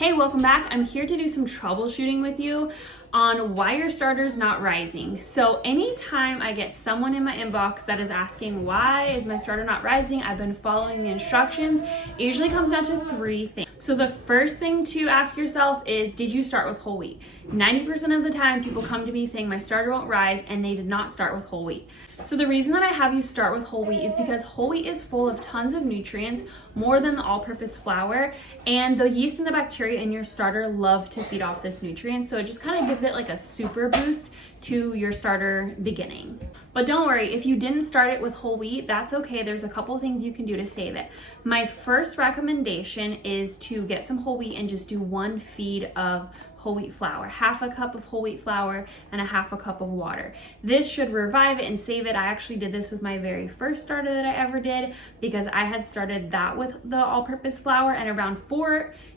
Hey, welcome back. I'm here to do some troubleshooting with you on why your starter's not rising. So anytime I get someone in my inbox that is asking, why is my starter not rising? I've been following the instructions. It usually comes down to three things. So the first thing to ask yourself is, did you start with whole wheat? 90% of the time people come to me saying my starter won't rise and they did not start with whole wheat. So the reason that I have you start with whole wheat is because whole wheat is full of tons of nutrients, more than the all-purpose flour, and the yeast and the bacteria in your starter love to feed off this nutrient, so it just kind of gives it like a super boost to your starter beginning. But don't worry, if you didn't start it with whole wheat, that's okay. There's a couple things you can do to save it. My first recommendation is to get some whole wheat and just do one feed of whole wheat flour, half a cup of whole wheat flour and a half a cup of water. This should revive it and save it. I actually did this with my very first starter that I ever did because I had started that with the all-purpose flour, and around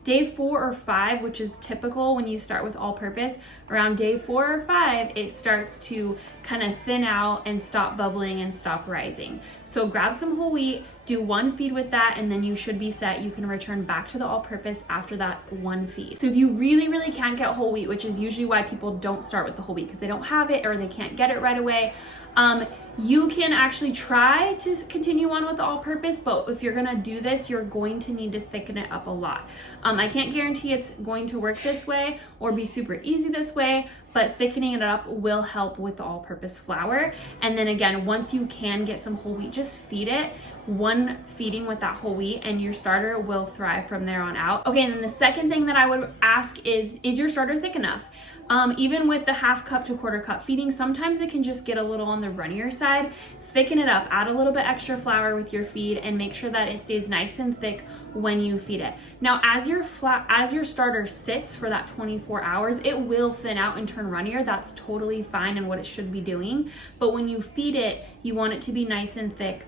day 4 or 5, which is typical when you start with all-purpose, around day 4 or 5, it starts to kind of thin out and stop bubbling and stop rising. So grab some whole wheat, do one feed with that, and then you should be set. You can return back to the all-purpose after that one feed. So if you really can't get whole wheat, which is usually why people don't start with the whole wheat because they don't have it or they can't get it right away, you can actually try to continue on with the all-purpose, but if you're gonna do this, you're going to need to thicken it up a lot. I can't guarantee it's going to work this way or be super easy this way, but thickening it up will help with the all-purpose flour. And then again, once you can get some whole wheat, just feed it. One feeding with that whole wheat and your starter will thrive from there on out. Okay, and then the second thing that I would ask is your starter thick enough? Even with the half cup to quarter cup feeding, sometimes it can just get a little on the runnier side. Thicken it up, add a little bit extra flour with your feed and make sure that it stays nice and thick when you feed it. Now, as your starter sits for that 24 hours, it will thin out and turn runnier. That's totally fine and what it should be doing. But when you feed it, you want it to be nice and thick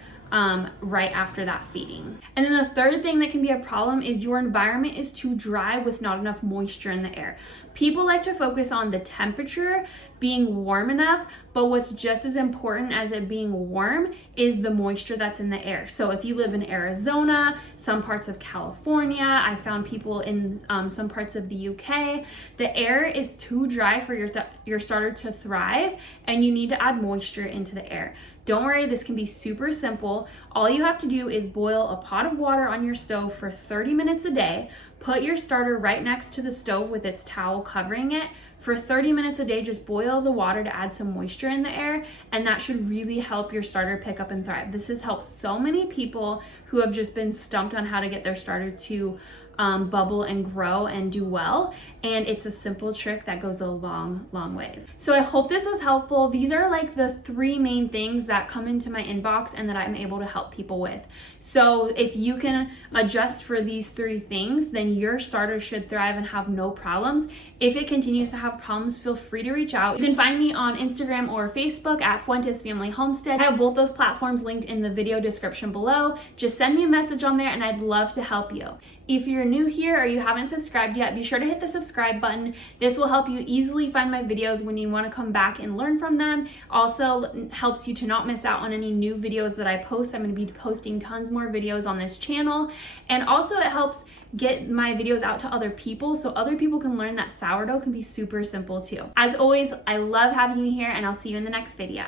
right after that feeding. And then the third thing that can be a problem is your environment is too dry with not enough moisture in the air. People like to focus on the temperature being warm enough, but what's just as important as it being warm is the moisture that's in the air. So if you live in Arizona, some parts of California, I found people in some parts of the UK, the air is too dry for your starter to thrive, and you need to add moisture into the air. Don't worry, this can be super simple. All you have to do is boil a pot of water on your stove for 30 minutes a day, put your starter right next to the stove with its towel covering it. For 30 minutes a day, just boil the water to add some moisture in the air, and that should really help your starter pick up and thrive. This has helped so many people who have just been stumped on how to get their starter to bubble and grow and do well, and it's a simple trick that goes a long ways. So I hope this was helpful. These are like the 3 main things that come into my inbox and that I'm able to help people with. So if you can adjust for these 3 things, then your starter should thrive and have no problems. If it continues to have problems, feel free to reach out. You can find me on Instagram or Facebook at Fuentes Family Homestead. I have both those platforms linked in the video description below. Just send me a message on there and I'd love to help you. If you're new here or you haven't subscribed yet, be sure to hit the subscribe button. This will help you easily find my videos when you want to come back and learn from them. Also helps you to not miss out on any new videos that I post. I'm going to be posting tons more videos on this channel. And also it helps get my videos out to other people so other people can learn that sourdough can be super simple too. As always, I love having you here and I'll see you in the next video.